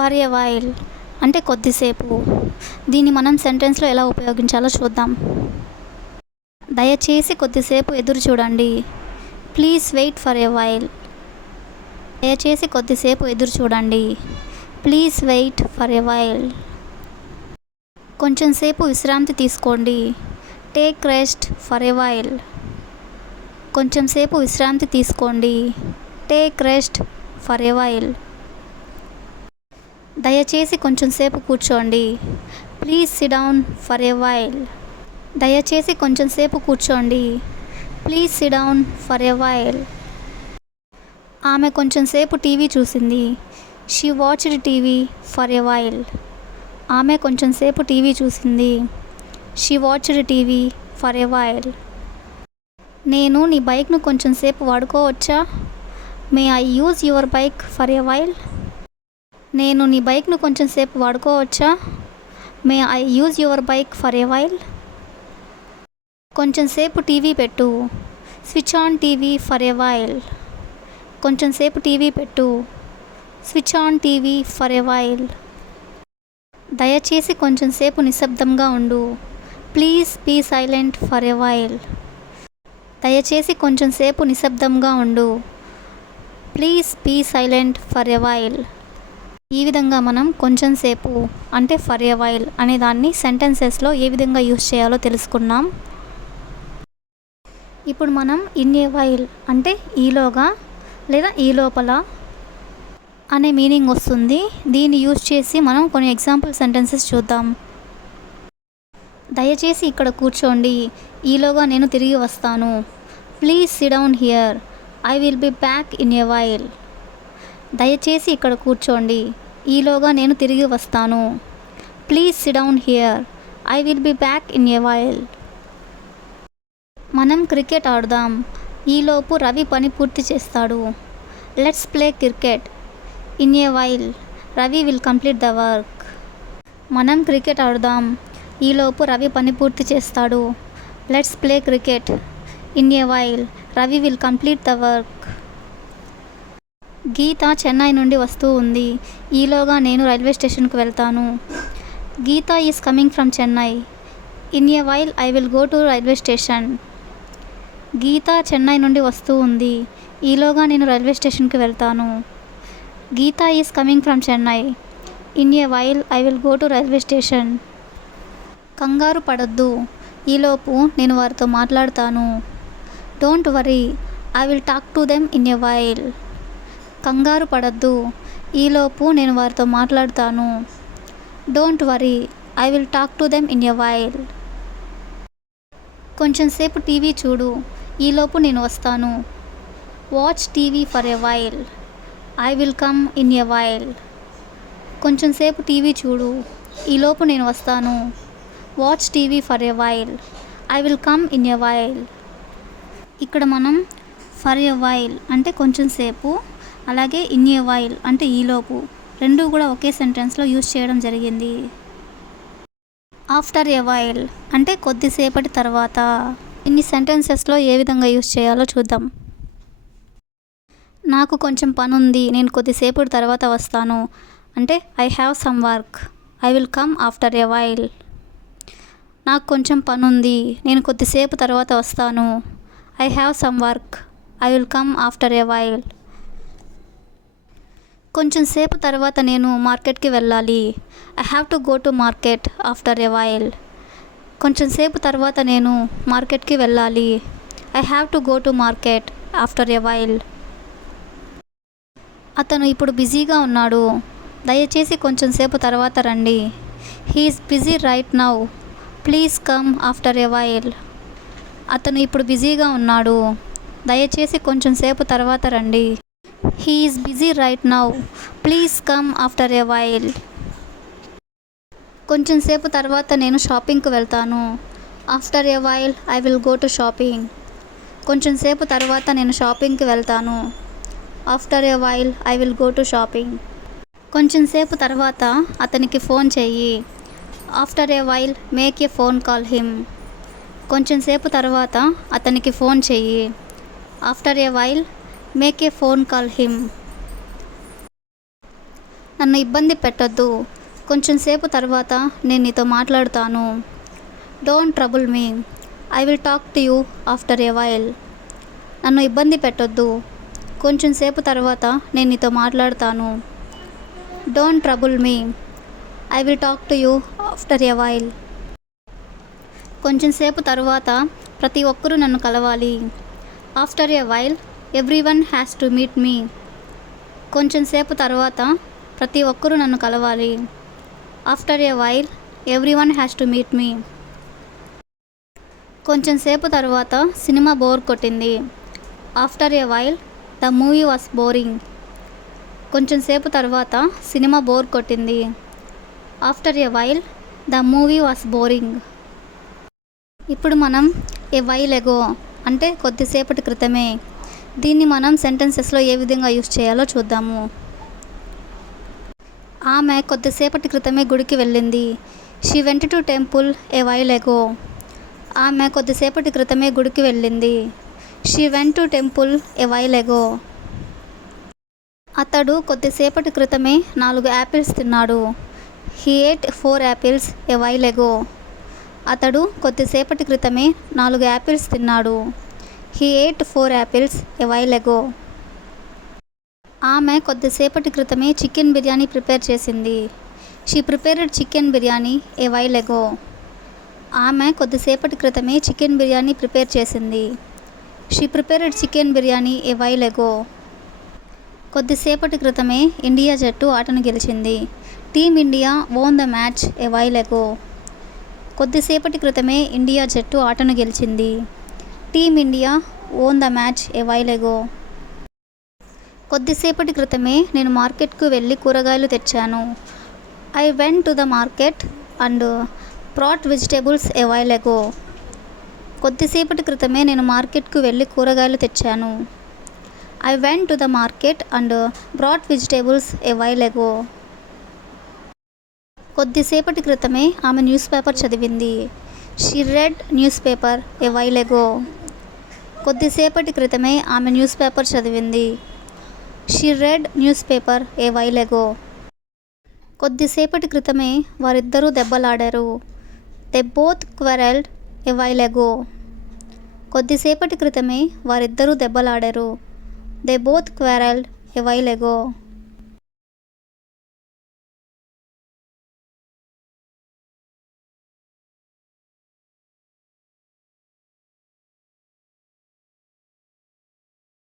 For a while అంటే కొద్దిసేపు. దీన్ని మనం సెంటెన్స్లో ఎలా ఉపయోగించాలో చూద్దాం. దయచేసి కొద్దిసేపు ఎదురు చూడండి. Please wait for a while. దయచేసి కొద్దిసేపు ఎదురు చూడండి. Please wait for a while. కొంచెం సేపు విశ్రాంతి తీసుకోండి. Take rest for a while. కొంచెం సేపు విశ్రాంతి తీసుకోండి. Take rest for a while. దయచేసి కొంచెం సేపు కూర్చోండి. Please sit down for a while. దయచేసి కొంచెం సేపు కూర్చోండి. Please sit down for a while. ఆమె కొంచెం సేపు టీవీ చూసింది. She watched TV for a while. ఆమె కొంచెం సేపు టీవీ చూసింది. She watched TV for a while. నేను నీ బైక్ను కొంచెం సేపు వాడుకోవచ్చా? May I use your bike for a while. నేను నీ బైక్ను కొంచెం సేపు వాడుకోవచ్చా? May I use your bike for a while. కొంచెం సేపు టీవీ పెట్టు. Switch on TV for a while. కొంచెం సేపు టీవీ పెట్టు. Switch on TV for a while. దయచేసి కొంచెం సేపు నిశ్శబ్దంగా ఉండు. Please be silent for a while. దయచేసి కొంచెం సేపు నిశ్శబ్దంగా ఉండు. Please be silent for a while. ఈ విధంగా మనం కొంచెం సేపు అంటే ఫర్ ఎ వైల్ అనే దాన్ని సెంటెన్సెస్లో ఏ విధంగా యూజ్ చేయాలో తెలుసుకున్నాం. ఇప్పుడు మనం ఇన్ ఏ వైల్ అంటే ఈలోగా లేదా ఈ లోపల అనే మీనింగ్ వస్తుంది. దీన్ని యూజ్ చేసి మనం కొన్ని ఎగ్జాంపుల్ సెంటెన్సెస్ చూద్దాం. దయచేసి ఇక్కడ కూర్చోండి. ఈలోగా నేను తిరిగి వస్తాను. Please sit down here. I will be back in a while. దయచేసి ఇక్కడ కూర్చోండి. ఈలోగా నేను తిరిగి వస్తాను. Please sit down here. I will be back in a while. మనం క్రికెట్ ఆడుదాం. ఈలోపు రవి పని పూర్తి చేస్తాడు. Let's play cricket. In a while Ravi will complete the work. మనం క్రికెట్ ఆడుదాం. ఈలోపు రవి పని పూర్తి చేస్తాడు. Let's play cricket. In a while Ravi will complete the work. Geeta Chennai నుండి వస్తూ ఉంది. ఈలోగా నేను రైల్వే స్టేషన్కు వెళ్తాను. Geeta is coming from Chennai. In a while I will go to railway station. Geeta Chennai నుండి వస్తూ ఉంది. ఈలోగా నేను రైల్వే స్టేషన్కి వెళ్తాను. Geeta is coming from Chennai. In a while I will go to railway station. కంగారు పడొద్దు. ఈలోపు నేను వారితో మాట్లాడతాను. Don't worry. I will talk to them in a while. కంగారు పడొద్దు. ఈలోపు నేను వారితో మాట్లాడతాను. Don't worry. I will talk to them in a while. కొంచెం సేపు టీవీ చూడు. ఈలోపు నేను వస్తాను. Watch TV for a while. I will come in a while. కొంచెం సేపు టీవీ చూడు. ఈలోపు నేను వస్తాను. Watch TV for a while. I will come in a while. ఇక్కడ మనం ఫర్ ఎ వైల్ అంటే కొంచెం సేపు, అలాగే ఇన్ ఎ వైల్ అంటే ఈలోపు రెండూ కూడా ఒకే సెంటెన్స్లో యూజ్ చేయడం జరిగింది. ఆఫ్టర్ ఎ వైల్ అంటే కొద్దిసేపటి తర్వాత. ఇన్ని సెంటెన్సెస్లో ఏ విధంగా యూజ్ చేయాలో చూద్దాం. నాకు కొంచెం పని ఉంది. నేను కొద్దిసేపటి తర్వాత వస్తాను అంటే I have some work. I will come after a while. నాకు కొంచెం పని ఉంది. నేను కొద్దిసేపు తర్వాత వస్తాను. I have some work. I will come after a while. కొంచెం సేపు తర్వాత నేను మార్కెట్కి వెళ్ళాలి. I have to go to market after a while. కొంచెం సేపు తర్వాత నేను మార్కెట్కి వెళ్ళాలి. I have to go to market after a while. అతను ఇప్పుడు బిజీగా ఉన్నాడు. దయచేసి కొంచెం సేపు తర్వాత రండి. He is busy right now. Please come after a while. అతను ఇప్పుడు బిజీగా ఉన్నాడు. దయచేసి కొంచెం సేపు తర్వాత రండి. He is busy right now. Please come after a while. కొంచెం సేపు తర్వాత నేను షాపింగ్కి వెళ్తాను. After a while I will go to shopping. కొంచెం సేపు తర్వాత నేను షాపింగ్కి వెళ్తాను. After a while I will go to shopping. కొంచెం సేపు తర్వాత అతనికి ఫోన్ చెయ్యి. After a while make a phone call him. కొంచెం సేపు తర్వాత అతనికి ఫోన్ చెయ్యి. After a while make a phone call him. నన్ను ఇబ్బంది పెట్టొద్దు, కొంచెం సేపు తర్వాత నేను నీతో మాట్లాడుతాను. Don't trouble me, I will talk to you after a while. నన్ను ఇబ్బంది పెట్టొద్దు, కొంచెం సేపు తర్వాత నేను నీతో మాట్లాడతాను. Don't trouble me, I will talk to you after a while. కొంచెం సేపు తర్వాత ప్రతి ఒక్కరూ నన్ను కలవాలి. After a while everyone has to meet me. కొంచెం సేపు తర్వాత ప్రతి ఒక్కరూ నన్ను కలవాలి. After a while everyone has to meet me. కొంచెం సేపు తర్వాత సినిమా బోర్ కొట్టింది. After a while the movie was boring. కొంచెం సేపు తర్వాత సినిమా బోర్ కొట్టింది. After a while the movie was boring. ఇప్పుడు మనం ఏ వైల్ ఎగో అంటే కొద్దిసేపటి క్రితమే, దీన్ని మనం సెంటెన్సెస్లో ఏ విధంగా యూస్ చేయాలో చూద్దాము. ఆమె కొద్దిసేపటి క్రితమే గుడికి వెళ్ళింది. She went to temple a while ago. ఆమె కొద్దిసేపటి క్రితమే గుడికి వెళ్ళింది. She went to temple a while ago. అతడు కొద్దిసేపటి క్రితమే 4 యాపిల్స్ తిన్నాడు. He ate 4 apples a while ago. అతడు కొద్దిసేపటి క్రితమే 4 యాపిల్స్ తిన్నాడు. He ate 4 apples a while ago. ఆమె కొద్దిసేపటి క్రితమే చికెన్ బిర్యానీ ప్రిపేర్ చేసింది. She prepared chicken biryani a while ago. ఆమె కొద్దిసేపటి క్రితమే చికెన్ బిర్యానీ ప్రిపేర్ చేసింది. She prepared chicken biryani a while ago. కొద్దిసేపటి క్రితమే ఇండియా జట్టు ఆటను గెలిచింది. Team India won the match a while ago. కొద్దిసేపటి క్రితమే ఇండియా జట్టు ఆటను గెలిచింది. Team India won the match a while ago. కొద్దిసేపటి క్రితమే నేను మార్కెట్కు వెళ్ళి కూరగాయలు తెచ్చాను. I went to the market and brought vegetables a while ago. కొద్దిసేపటి క్రితమే నేను మార్కెట్కు వెళ్ళి కూరగాయలు తెచ్చాను. I went to the market and brought vegetables a while ago. కొద్దిసేపటి క్రితమే ఆమె న్యూస్ పేపర్ చదివింది. She read newspaper a while ago. కొద్దిసేపటి క్రితమే ఆమె న్యూస్ పేపర్ చదివింది. She read newspaper a while ago. కొద్దిసేపటి క్రితమే వారిద్దరూ దెబ్బలాడారు. They both quarrelled a while ago. కొద్దిసేపటి క్రితమే వారిద్దరూ దెబ్బలాడారు. They both quarrelled a while ago.